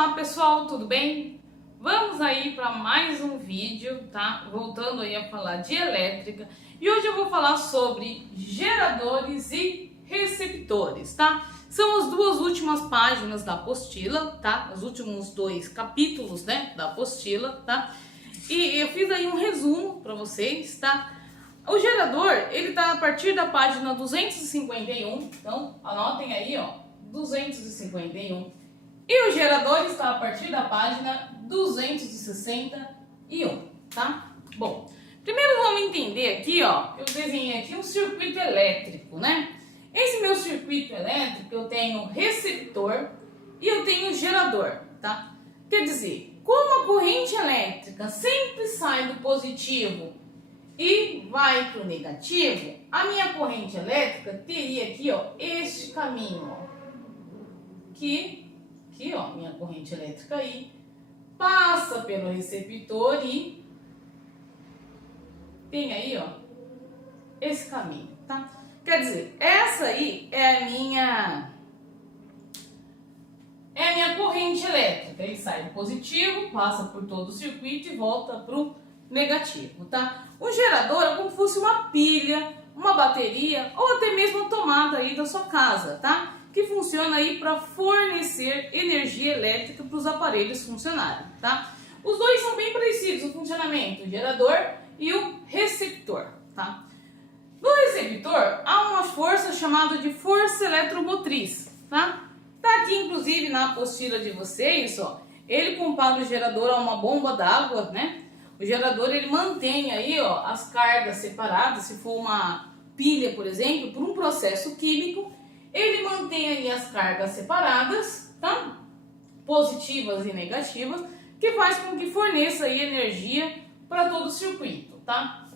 Olá pessoal, tudo bem? Vamos aí para mais um vídeo, tá? Voltando aí a falar de elétrica. E hoje eu vou falar sobre geradores e receptores, tá? São as duas últimas páginas da apostila, tá? Os últimos dois capítulos, né, da apostila, tá? E eu fiz aí um resumo para vocês, tá? O gerador, ele tá a partir da página 251, então anotem aí, ó, 251. E o gerador está a partir da página 261, tá? Bom, primeiro vamos entender aqui, ó, eu desenhei aqui um circuito elétrico, né? Esse meu circuito elétrico, eu tenho receptor e eu tenho gerador, tá? Quer dizer, como a corrente elétrica sempre sai do positivo e vai para o negativo, a minha corrente elétrica teria aqui, ó, este caminho, ó, aqui, ó, minha corrente elétrica aí, passa pelo receptor e tem aí, ó, esse caminho, tá? Quer dizer, essa aí é a minha corrente elétrica. Ele sai do positivo, passa por todo o circuito e volta pro negativo, tá? O gerador é como se fosse uma pilha, uma bateria ou até mesmo a tomada aí da sua casa, tá? Que funciona aí para fornecer energia elétrica para os aparelhos funcionarem, tá? Os dois são bem parecidos, o funcionamento, o gerador e o receptor, tá? No receptor há uma força chamada de força eletromotriz, tá? Tá aqui inclusive na apostila de vocês, ó, ele compara o gerador a uma bomba d'água, né? O gerador ele mantém aí, ó, as cargas separadas, se for uma pilha, por exemplo, por um processo químico, ele mantém aí as cargas separadas, tá? Positivas e negativas, que faz com que forneça aí energia para todo o circuito, tá?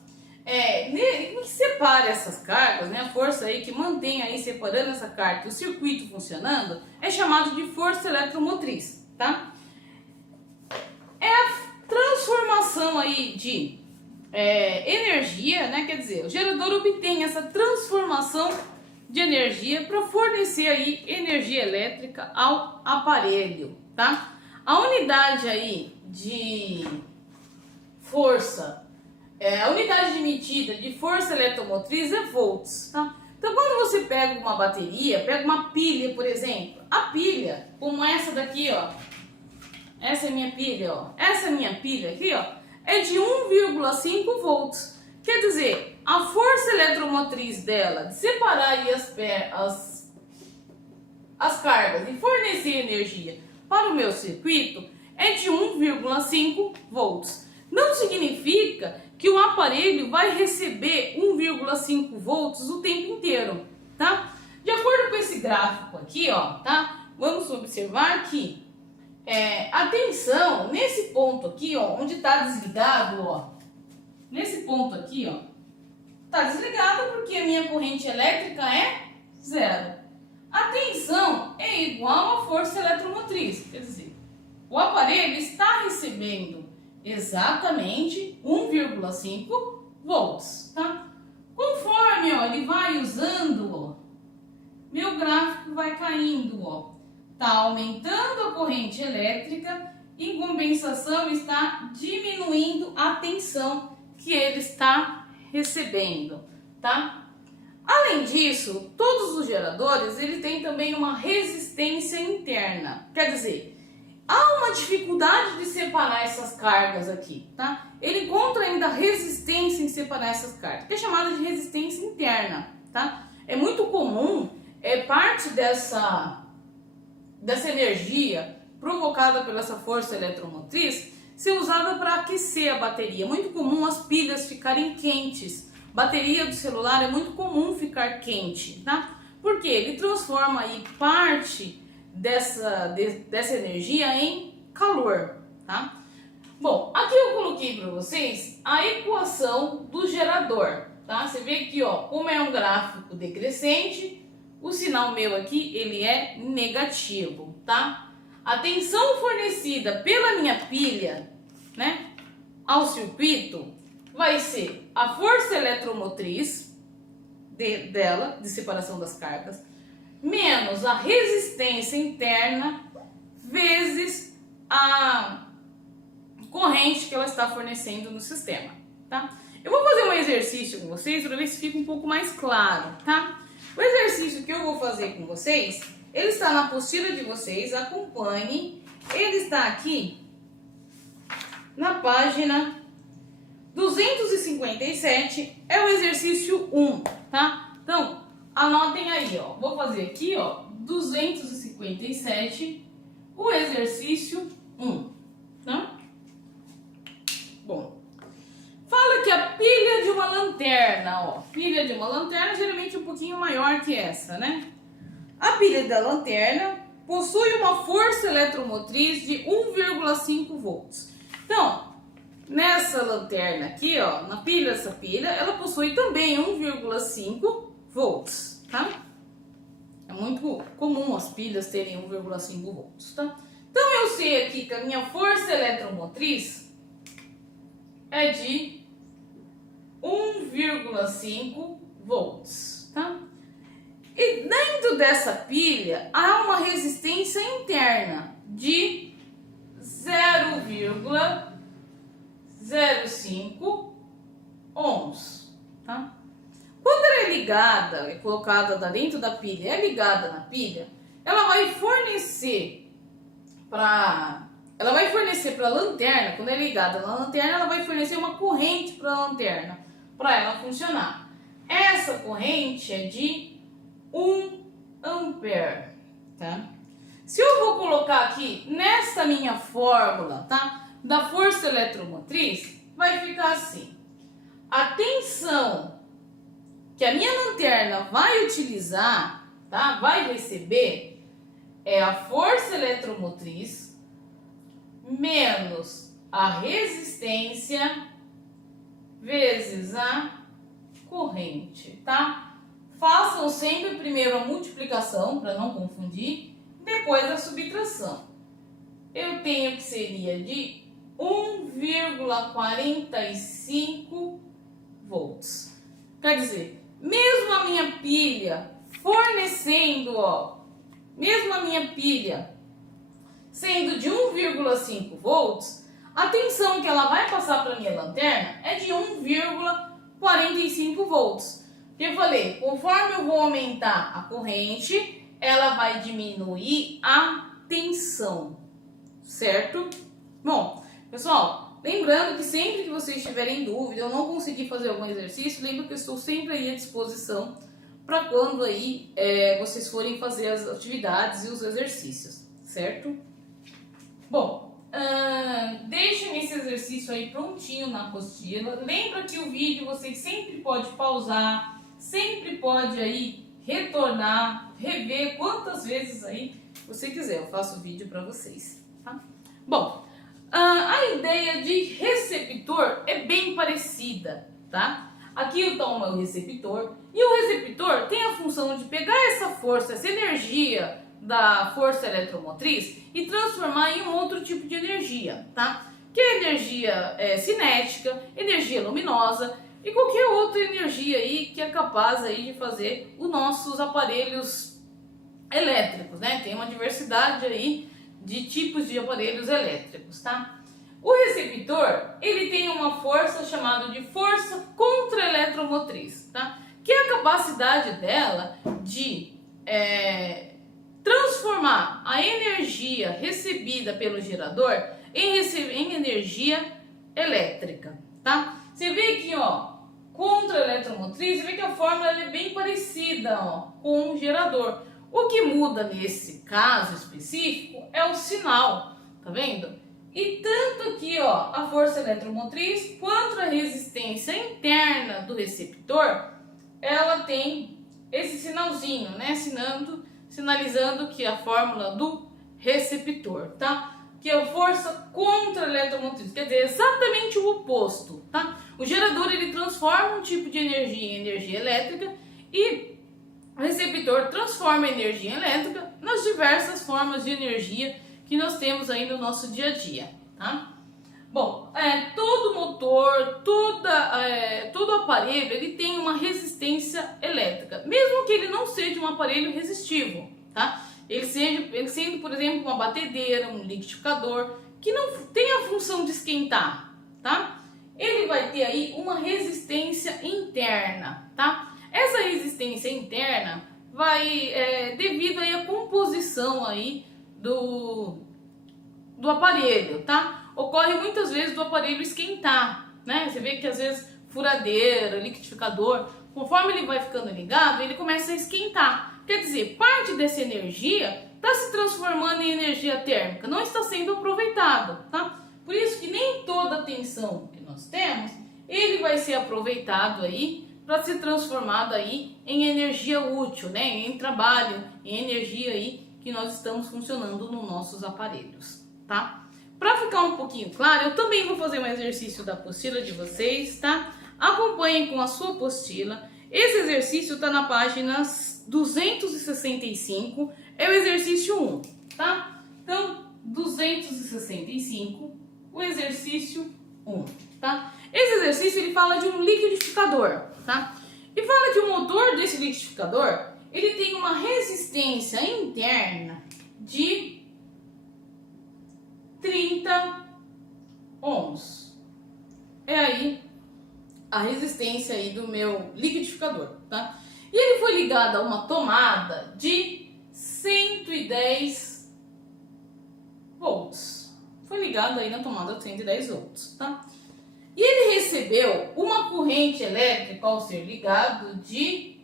Que separa essas cargas, né? A força aí que mantém aí separando essa carga, o circuito funcionando, é chamado de força eletromotriz, tá? É a transformação aí de energia, né? Quer dizer, o gerador obtém essa transformação de energia para fornecer aí energia elétrica ao aparelho, tá? A unidade aí de força, a unidade de medida de força eletromotriz é volts, tá? Então quando você pega uma bateria, pega uma pilha, por exemplo, a pilha, como essa daqui, ó, essa é minha pilha, ó, essa minha pilha aqui, ó, é de 1,5 volts. Quer dizer, a força eletromotriz dela de separar aí as cargas e fornecer energia para o meu circuito é de 1,5 volts. Não significa que o aparelho vai receber 1,5 volts o tempo inteiro, tá? De acordo com esse gráfico aqui, ó, tá? Vamos observar que a tensão nesse ponto aqui, ó, onde está desligado, ó, nesse ponto aqui, ó, tá desligado porque a minha corrente elétrica é zero. A tensão é igual à força eletromotriz, quer dizer, o aparelho está recebendo exatamente 1,5 volts, tá? Conforme, ó, ele vai usando, ó, meu gráfico vai caindo, ó, tá aumentando a corrente elétrica, em compensação está diminuindo a tensão que ele está recebendo, tá? Além disso, todos os geradores, ele tem também uma resistência interna, quer dizer, há uma dificuldade de separar essas cargas aqui, tá? Ele encontra ainda resistência em separar essas cargas, que é chamada de resistência interna, tá? É muito comum, parte dessa energia provocada pela essa força eletromotriz ser usada para aquecer a bateria. É muito comum as pilhas ficarem quentes. Bateria do celular é muito comum ficar quente, tá? Porque ele transforma aí parte dessa energia em calor, tá? Bom, aqui eu coloquei para vocês a equação do gerador, tá? Você vê aqui, ó, como é um gráfico decrescente, o sinal meu aqui, ele é negativo, tá? A tensão fornecida pela minha pilha, né, ao circuito, vai ser a força eletromotriz dela, de separação das cargas, menos a resistência interna, vezes a corrente que ela está fornecendo no sistema, tá? Eu vou fazer um exercício com vocês para ver se fica um pouco mais claro, tá? O exercício que eu vou fazer com vocês, ele está na apostila de vocês, acompanhe. Ele está aqui na página 257, é o exercício 1, tá? Então, anotem aí, ó. Vou fazer aqui, ó, 257, o exercício 1, tá? Bom, fala que a pilha de uma lanterna, ó, pilha de uma lanterna geralmente um pouquinho maior que essa, né? A pilha da lanterna possui uma força eletromotriz de 1,5 volts. Então, nessa lanterna aqui, ó, na pilha, essa pilha, ela possui também 1,5 volts, tá? É muito comum as pilhas terem 1,5 volts, tá? Então, eu sei aqui que a minha força eletromotriz é de 1,5 volts, tá? E dentro dessa pilha há uma resistência interna de 0,05 ohms, tá? Quando ela é ligada, é colocada dentro da pilha, é ligada na pilha, ela vai fornecer para a lanterna. Quando é ligada na lanterna, ela vai fornecer uma corrente para a lanterna, para ela funcionar. Essa corrente é de 1 ampere, tá? Se eu vou colocar aqui nessa minha fórmula, tá, da força eletromotriz, vai ficar assim: a tensão que a minha lanterna vai utilizar, tá, vai receber, é a força eletromotriz menos a resistência vezes a corrente, tá? Façam sempre primeiro a multiplicação, para não confundir, depois a subtração. Eu tenho que seria de 1,45 volts. Quer dizer, mesmo a minha pilha fornecendo, ó, mesmo a minha pilha sendo de 1,5 volts, a tensão que ela vai passar para a minha lanterna é de 1,45 volts. Eu falei, conforme eu vou aumentar a corrente, ela vai diminuir a tensão, certo? Bom, pessoal, lembrando que sempre que vocês tiverem dúvida ou não conseguir fazer algum exercício, lembra que eu estou sempre aí à disposição para quando aí vocês forem fazer as atividades e os exercícios, certo? Bom, deixem esse exercício aí prontinho na apostila. Lembra que o vídeo vocês sempre pode pausar, sempre pode aí retornar, rever quantas vezes aí você quiser. Eu faço vídeo para vocês, tá? Bom, a ideia de receptor é bem parecida, tá? Aqui então é o receptor, e o receptor tem a função de pegar essa força, essa energia da força eletromotriz e transformar em um outro tipo de energia, tá? Que é energia cinética, energia luminosa e qualquer outra energia aí que é capaz aí de fazer os nossos aparelhos elétricos, né? Tem uma diversidade aí de tipos de aparelhos elétricos, tá? O receptor, ele tem uma força chamada de força contra-eletromotriz, tá? Que é a capacidade dela de transformar a energia recebida pelo gerador em energia elétrica, tá? Você vê aqui, ó, contra-eletromotriz, você vê que a fórmula é bem parecida, ó, com o gerador. O que muda nesse caso específico é o sinal, tá vendo? E tanto aqui, ó, a força eletromotriz quanto a resistência interna do receptor, ela tem esse sinalzinho, né? Sinalizando que a fórmula do receptor, tá? Que é a força contra-eletromotriz, quer dizer, exatamente o oposto, tá? O gerador, ele transforma um tipo de energia em energia elétrica e o receptor transforma a energia elétrica nas diversas formas de energia que nós temos aí no nosso dia a dia, tá? Bom, todo motor, todo aparelho, ele tem uma resistência elétrica, mesmo que ele não seja um aparelho resistivo, tá? Ele sendo, por exemplo, uma batedeira, um liquidificador, que não tem a função de esquentar, tá? Ele vai ter aí uma resistência interna, tá? Essa resistência interna vai, devido aí à composição aí do aparelho, tá? Ocorre muitas vezes do aparelho esquentar, né? Você vê que às vezes furadeira, liquidificador, conforme ele vai ficando ligado, ele começa a esquentar. Quer dizer, parte dessa energia está se transformando em energia térmica, não está sendo aproveitada, tá? Por isso que nem toda a tensão que nós temos, ele vai ser aproveitado aí para ser transformado aí em energia útil, né? Em trabalho, em energia aí que nós estamos funcionando nos nossos aparelhos, tá? Para ficar um pouquinho claro, eu também vou fazer um exercício da apostila de vocês, tá? Acompanhem com a sua apostila. Esse exercício está na página 265, é o exercício 1, tá? Então, 265, o exercício 1, tá? Esse exercício ele fala de um liquidificador, tá? E fala que o motor desse liquidificador, ele tem uma resistência interna de 30 ohms. É aí a resistência aí do meu liquidificador, tá? E ele foi ligado a uma tomada de 110 volts. Foi ligado aí na tomada de 110 volts, tá? E ele recebeu uma corrente elétrica ao ser ligado de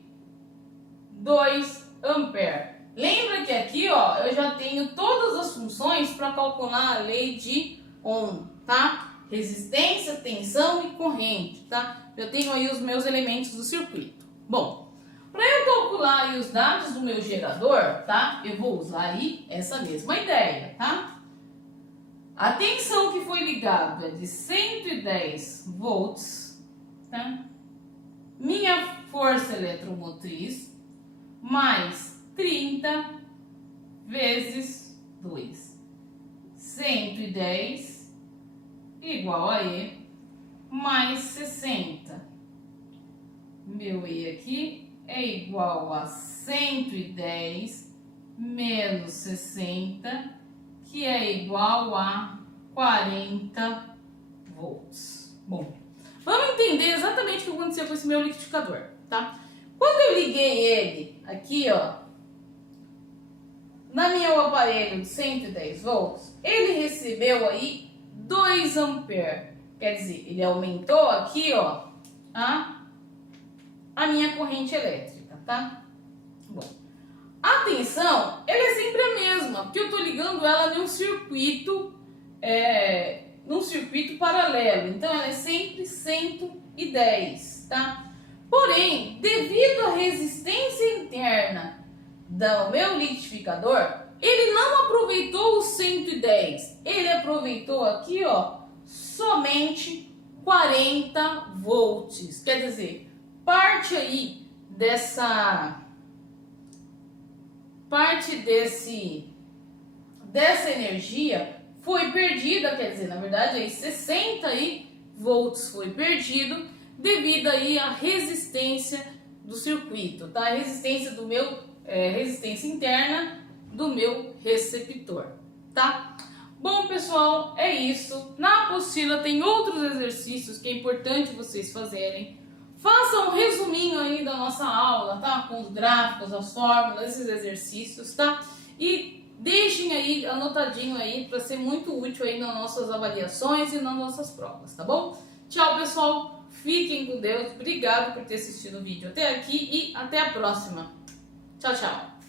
2 amperes. Lembra que aqui, ó, eu já tenho todas as funções para calcular a lei de Ohm, tá? Resistência, tensão e corrente, tá? Eu tenho aí os meus elementos do circuito. Bom, para eu calcular aí os dados do meu gerador, tá? Eu vou usar aí essa mesma ideia, tá? A tensão que foi ligada é de 110 volts, tá? Minha força eletromotriz mais 30 vezes 2. 110 igual a E mais 60. Meu E aqui é igual a 110 menos 60, que é igual a 40 volts. Bom, vamos entender exatamente o que aconteceu com esse meu liquidificador, tá? Quando eu liguei ele aqui, ó, no meu aparelho de 110 volts, ele recebeu aí 2 amperes. Quer dizer, ele aumentou aqui, ó, a minha corrente elétrica, tá? Bom, a tensão, ela é sempre a mesma, porque eu estou ligando ela num circuito paralelo. Então, ela é sempre 110, tá? Porém, devido à resistência interna do meu liquidificador, ele não aproveitou os 110. Ele aproveitou aqui, ó, somente 40 volts. Quer dizer, parte aí dessa energia foi perdida, quer dizer, na verdade aí 60 aí volts foi perdido devido aí à resistência do circuito, tá? A resistência do meu resistência interna do meu receptor, tá? Bom, pessoal, é isso. Na apostila tem outros exercícios que é importante vocês fazerem. Façam um resuminho aí da nossa aula, tá? Com os gráficos, as fórmulas, esses exercícios, tá? E deixem aí anotadinho aí para ser muito útil aí nas nossas avaliações e nas nossas provas, tá bom? Tchau, pessoal. Fiquem com Deus. Obrigado por ter assistido o vídeo até aqui e até a próxima. Tchau, tchau.